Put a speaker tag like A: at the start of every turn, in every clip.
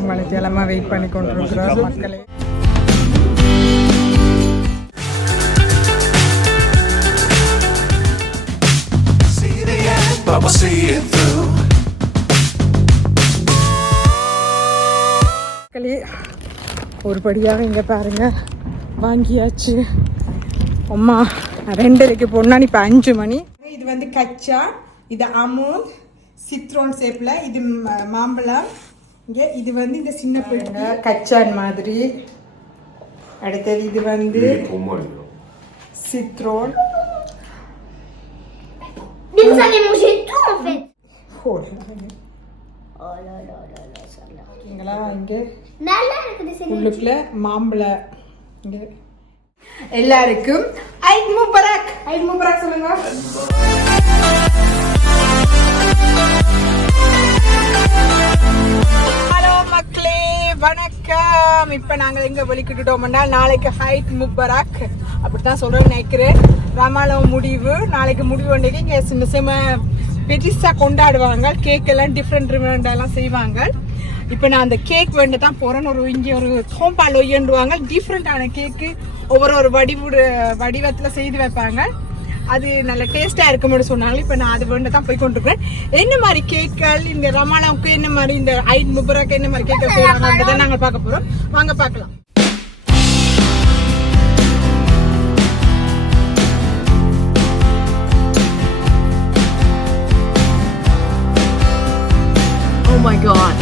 A: ஒரு மணிக்கெல்லாமா வெயிட் பண்ணி கொண்டிருக்கிறோம் மக்களே but ஒரு படியாக இங்கே பாருங்க வாங்கியாச்சு அம்மா ரெண்டரைக்கு பொண்ணா இப்போ அஞ்சு மணி இது வந்து கச்சா இது அமுல் சித்ரோன் ஷேப்பில் இது மாம்பழம் இங்கே இது வந்து இந்த சின்ன பிள்ளைங்க கச்சான் மாதிரி அடுத்தது இது வந்து சித்ரோன் மாம்பழ எல்லாருக்கும் ஐத் முபரக் ஐத் முபரக் சொல்லுங்க மக்களே வணக்கம் இப்போ நாங்கள் எங்கே வெளிக்கிட்டுட்டோம்னா நாளைக்கு ஹைட் முப்பராக் தான் சொல்கிறேன்னு நினைக்கிறேன் ரமாலம் முடிவு நாளைக்கு முடிவு அன்றைக்கு இங்கே சின்ன சின்ன பெருசாக கொண்டாடுவாங்க கேக்கெல்லாம் டிஃப்ரெண்ட் டிஃப்ரெண்டெல்லாம் செய்வாங்க இப்போ நான் அந்த கேக் வேண்டு தான் போகிறேன்னு ஒரு இங்கே ஒரு தோம்பால் ஒய்யன்றுவாங்க டிஃப்ரெண்ட்டான கேக்கு ஒவ்வொரு ஒரு வடிவு வடிவத்தில் செய்து வைப்பாங்க அது நல்ல டேஸ்ட்டாக இருக்கும்னு சொன்னாங்க இப்போ நான் அது வேண்ட தான் போய் கொண்டிருக்கிறேன் என்ன மாதிரி கேக்கல் இந்த ரமானாவுக்கு என்ன மாதிரி இந்த ஐட் முபராக்கு என்ன மாதிரி கேக்கல் தான் நாங்கள் பார்க்க போகிறோம் வாங்க பார்க்கலாம் Oh my god.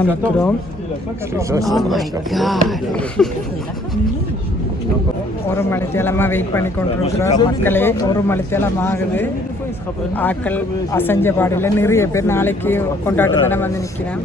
A: அதிகமாக நிற்கிறோம் ஒரு மணித்தேலமாக வெயிட் பண்ணி கொண்டிருக்கிறோம் மக்களே ஒரு மணித்தேலம் ஆகுது ஆக்கள் அசஞ்ச பாடியில் நிறைய பேர் நாளைக்கு கொண்டாட்டு வந்து நிற்கிறேன்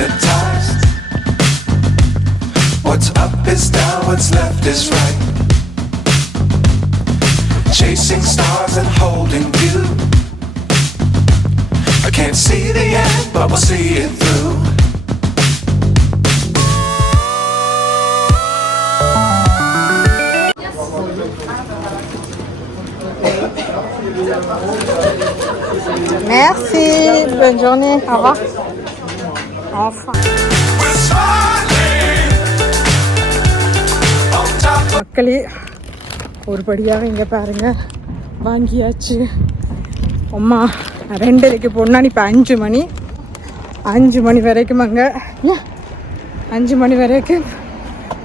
A: hypnotized. What's up is down, what's left is right. Chasing stars and holding you. I can't see the end, but we'll see it through. Merci, bonne journée, au revoir. ஆஃப் மக்களே ஒரு படியாக இங்கே பாருங்க வாங்கியாச்சு அம்மா ரெண்டரைக்கு போனால் இப்போ அஞ்சு மணி அஞ்சு மணி வரைக்கும் அங்க அஞ்சு மணி வரைக்கும்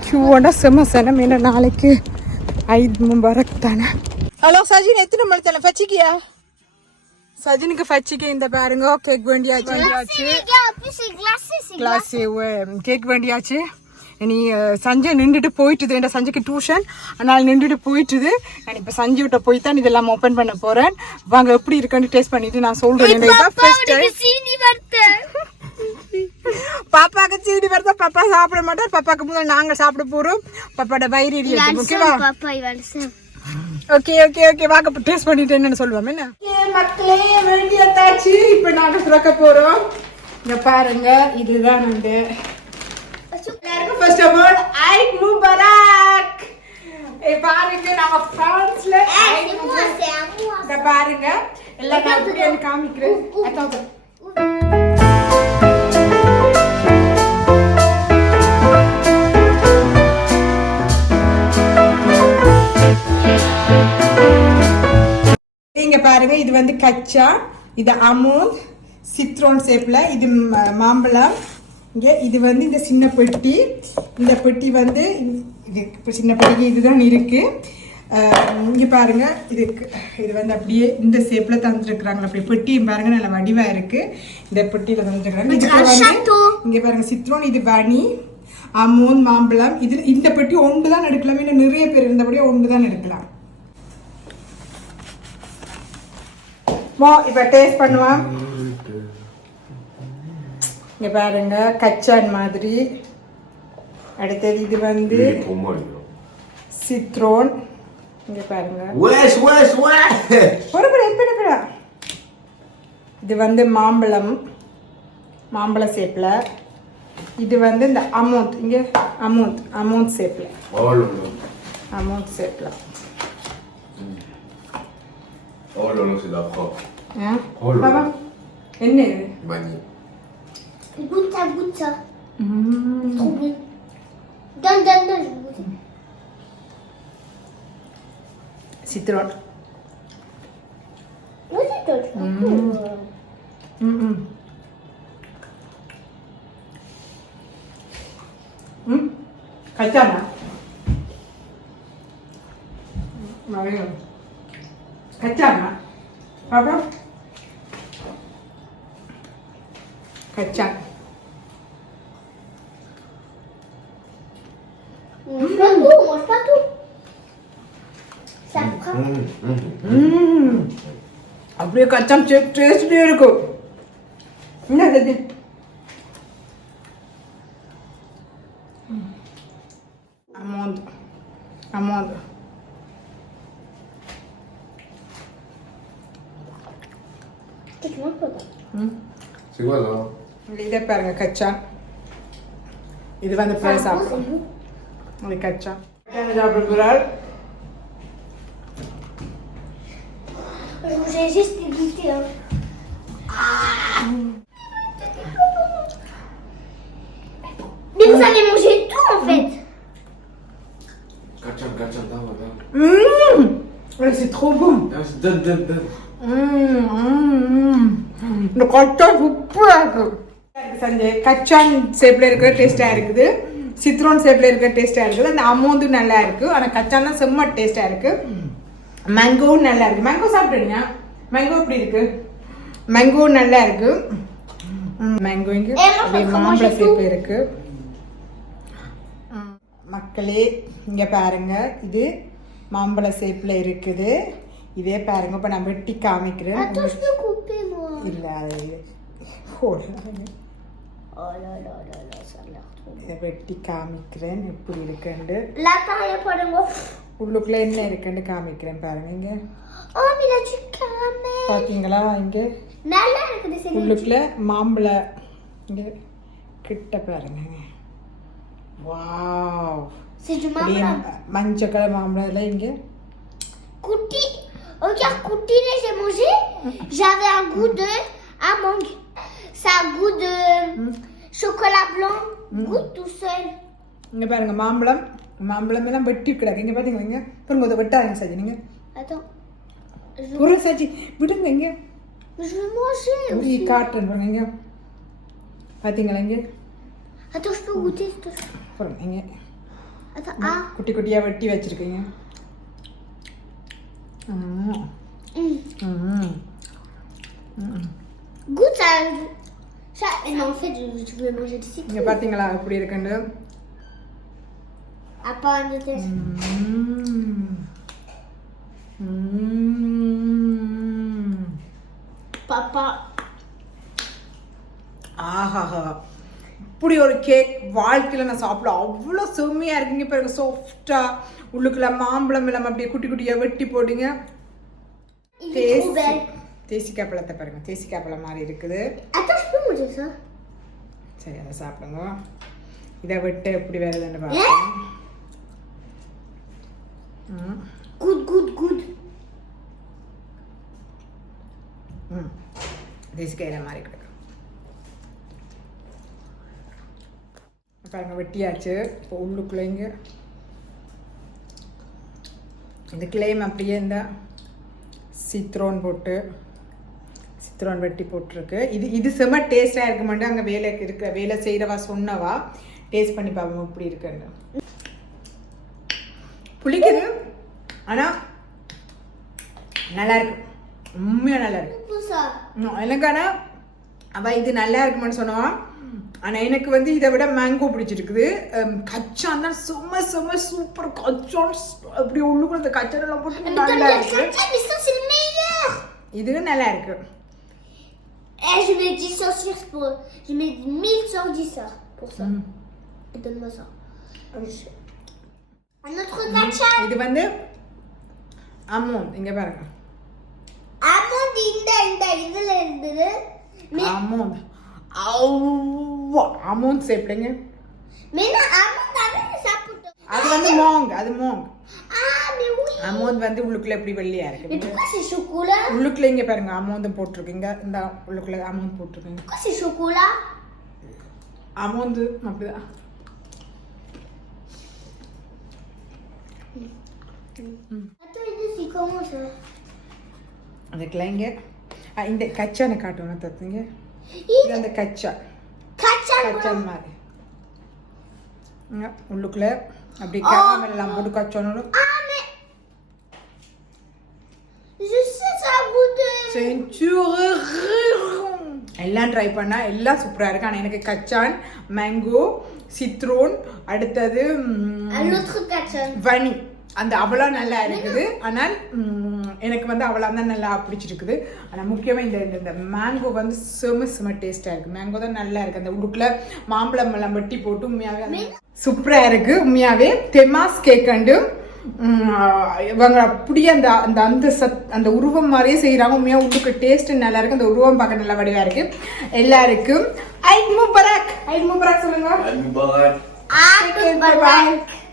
A: ஷூவோட செம்ம சனம் என்ன நாளைக்கு ஐத் முபாரக் தானே ஹலோ சஜின் எத்தனை மணி தானே பச்சிக்கியா சஜினுக்கு ஃபச்சிக்கு இந்த பாருங்க கேக் வேண்டியாச்சு கிளாஸ் கேட்க வேண்டியாச்சு நீ சஞ்சய் நின்றுட்டு போயிட்டுது என் சஞ்சய்க்கு டியூஷன் அதனால் நின்றுட்டு போயிட்டுது நான் இப்போ சஞ்சய்கிட்ட போய் தான் இதெல்லாம் ஓப்பன் பண்ண போகிறேன் வாங்க எப்படி இருக்கேன்னு டேஸ்ட் பண்ணிட்டு நான் சொல்கிறேன் பாப்பாக்கு சீனி வரதா பாப்பா சாப்பிட மாட்டார் பாப்பாக்கு முதல்ல நாங்கள் சாப்பிட போகிறோம் பாப்பாட வயிறு இருக்கு ஓகேவா ஓகே ஓகே ஓகே வாங்க டேஸ்ட் பண்ணிட்டு என்னன்னு சொல்லுவோம் என்ன மக்களே வேண்டியதாச்சு இப்போ நாங்கள் சுரக்க போகிறோம் இங்க பாருங்க இதுதான் வந்து எல்லாருக்கும் ஃபர்ஸ்ட் ஆஃப் ஆல் ஐக் முபரக் பாருங்க நம்ம பிரான்ஸ்ல இந்த பாருங்க எல்லாரும் காமிக்கிறேன் அதான் இங்க பாருங்க இது வந்து கச்சா இது அமுல் சித்ரோன் ஷேப்பில் இது மாம்பழம் இங்கே இது வந்து இந்த சின்ன பெட்டி இந்த பெட்டி வந்து இது இப்போ சின்ன பெட்டி இதுதான் இருக்குது இங்கே பாருங்கள் இதுக்கு இது வந்து அப்படியே இந்த ஷேப்பில் தந்துருக்குறாங்க அப்படி பெட்டியும் பாருங்க நல்ல வடிவாக இருக்குது இந்த பெட்டியில் தந்துருக்குறாங்க இங்கே பாருங்கள் சித்ரோன் இது வனி அமோன் மாம்பழம் இது இந்த பெட்டி ஒன்று தான் எடுக்கலாம் இன்னும் நிறைய பேர் இருந்தபடியே ஒன்று தான் எடுக்கலாம் இப்போ டேஸ்ட் பண்ணுவான் இங்கே பாருங்க கச்சான் மாதிரி அடுத்தது இது வந்து சித்ரோன் இங்கே பாருங்க ஒரு படம் எப்படி இது வந்து மாம்பழம் மாம்பழ சேப்பில் இது வந்து இந்த அமௌண்ட் இங்கே அமௌண்ட் அமௌண்ட் சேப்பில் அமௌண்ட் சேப்பில் என்ன இது
B: Goûte ça, goûte ça. Mmh. C'est trop bon. Donne, donne, donne, je vais goûter.
A: C'est trop drôle. Oui, c'est drôle. Mmh. Euh, mmh. Mmh. Mmh. Calciana. Mario. Calciana. Papa. Calciana. அப்படியே கச்சம் டேஸ்டியா இருக்கும் என்னது amount amount இதே பாருங்க கச்சா இது வந்து சாப்பிடும் கச்சா சாப்பிட போறாள்
B: Możesz z tym widział. Więc za nie może tu en fait.
C: Kacang, kacang, tahu, tahu. Mmh.
A: Ouais, c'est trop bon. Ah, c'est- Donne, donne, donne. Mmh, mmh, mmh. இந்த கச்சான் சூப்பராக இருக்கு சஞ்சய் கச்சான் ஷேப்பில் இருக்கிற டேஸ்ட்டாக இருக்குது சித்ரோன் ஷேப்பில் இருக்கிற டேஸ்ட்டாக இருக்குது அந்த அமோந்து நல்லா இருக்குது ஆனால் கச்சான் தான் செம்ம டேஸ்ட்டாக இருக்குது மேங்கோ நல்லா இருக்கு மேங்கோ சாப்பிட்டுடுங்க மேங்கோ எப்படி இருக்குது மேங்கோ நல்லா இருக்குது மேங்கோ இங்க மாம்பழ சேப்பு இருக்குது மக்களே இங்கே பாருங்க இது மாம்பழ சேப்பில் இருக்குது இதே பாருங்க இப்போ நான் வெட்டி காமிக்கிறேன் இல்லை அது வெட்டி காமிக்கிறேன் எப்படி இருக்கு உள்ளுக்குள்ளே என்ன இருக்குன்னு காமிக்கிறேன் பாருங்க இங்கே பார்த்தீங்களா C'est உள்ளுக்குள்ள மாம்பழ இங்க கிட்ட பாருங்க வாவ் கலர் மாம்பழம் இங்க
B: குட்டி j'ai mangé. J'avais un goût de mangue. Ça goût de chocolat blanc. Goût tout seul.
A: மாம்பழமெல்லாம் வெட்டி கிடக்கு இங்கே பார்த்தீங்களா இங்க பாருங்க அதை வெட்டாதீங்க சாஜி நீங்கள் ஒரு சாஜி விடுங்க இங்கே உரி காட்டுறேன் பாருங்க இங்கே பார்த்தீங்களா இங்கே பாருங்க இங்கே குட்டி குட்டியா வெட்டி வச்சிருக்கீங்க
B: Gut, ça, ça, non, en fait,
A: je
B: வந்துட்டு பாப்பா
A: ஆஹாஹா இப்படி ஒரு கேக் வாழ்க்கையில் நான் சாப்பிட அவ்வளோ செம்மையாக இருக்குங்க இப்போ சாஃப்டாக உள்ளுக்குள்ள மாம்பழம் இல்லாமல் அப்படியே குட்டி குட்டியாக வெட்டி போடுங்க தேசிக்காய் பழத்தை பாருங்க தேசிக்காய் பழம் மாதிரி இருக்குது சரி அதை சாப்பிடுங்க இதை விட்டு எப்படி வேறு தானே பாருங்க
B: குட் குட் குட்
A: ம் தேசிக்காயில மாதிரி கிடக்கும் பாருங்க வெட்டியாச்சு இப்போ உள்ளுக்குள்ளேங்க இந்த கிளைம் அப்படியே இந்த சித்ரோன் போட்டு சித்ரோன் வெட்டி போட்டிருக்கு இது இது செம டேஸ்ட்டாக இருக்க மாட்டேன் அங்கே வேலை இருக்க வேலை செய்கிறவா சொன்னவா டேஸ்ட் பண்ணி பார்ப்போம் இப்படி இருக்குன்னு புளிக்கு ஆனா நல்லா இருக்கு உண்மையாக நல்லா இருக்கு எனக்கானா அவள் இது நல்லா இருக்குமான்னு சொன்னான் ஆனால் எனக்கு வந்து இதை விட மேங்கோ பிடிச்சிருக்குது கச்சான் தான் செம்ம செம்ம சூப்பர் கச்சான் அப்படி உள்ளுக்குள்ள இந்த கச்சான் எல்லாம் போட்டு நல்லா இருக்கு இதுவும் நல்லா இருக்கு
B: Je mets 10 sur 6 pour. Je mets 1000 sur
A: 10 amount இங்கே பாருங்க
B: அமௌண்ட் இந்த இந்த இதில் இருந்தது
A: அமௌண்ட் அமௌண்ட் சேப்பிடுங்க அது வந்து மோங் அது மோங் அமௌண்ட் வந்து உள்ளுக்குள்ள எப்படி வெள்ளியா இருக்கு உள்ளுக்குள்ள இங்க பாருங்க அமௌண்ட் போட்டிருக்குங்க இந்த உள்ளுக்குள்ள அமௌண்ட் போட்டிருக்குங்க அமௌண்ட் அப்படிதான் ம் அந்த ಹಿಂಗೆ ಹಿಂದೆ ಕಚ್ಚಾನ ಕಾಟು ಮತ್ತಂಗೆ ಇದೊಂದು அந்த கச்சா மாதிரி உள்ளுக்குள்ள அப்படி oh. கேமரா எல்லாம் போட்டு கச்சோன்னு எல்லாம் ட்ரை பண்ணால் எல்லாம் சூப்பராக இருக்கு ஆனால் எனக்கு கச்சான் மேங்கோ சித்ரோன் அடுத்தது வனி அந்த அவளோ நல்லா இருக்குது ஆனால் எனக்கு வந்து அவ்வளோ தான் நல்லா பிடிச்சிருக்குது ஆனால் முக்கியமாக இந்த இந்த மேங்கோ வந்து செம செம டேஸ்ட்டாக இருக்குது மேங்கோ தான் நல்லா இருக்குது அந்த உடுக்கில் மாம்பழம் எல்லாம் வெட்டி போட்டு உண்மையாகவே சூப்பராக இருக்குது உண்மையாகவே தெமாஸ் கேக்கண்டு இவங்க அப்படியே அந்த அந்த அந்த சத் அந்த உருவம் மாதிரியே செய்கிறாங்க உண்மையாக உள்ளுக்கு டேஸ்ட்டு நல்லா இருக்குது அந்த உருவம் பார்க்க நல்ல வடிவாக இருக்குது எல்லாருக்கும் ஐ முபராக் ஐ முபராக் சொல்லுங்க
B: பாய் பாய்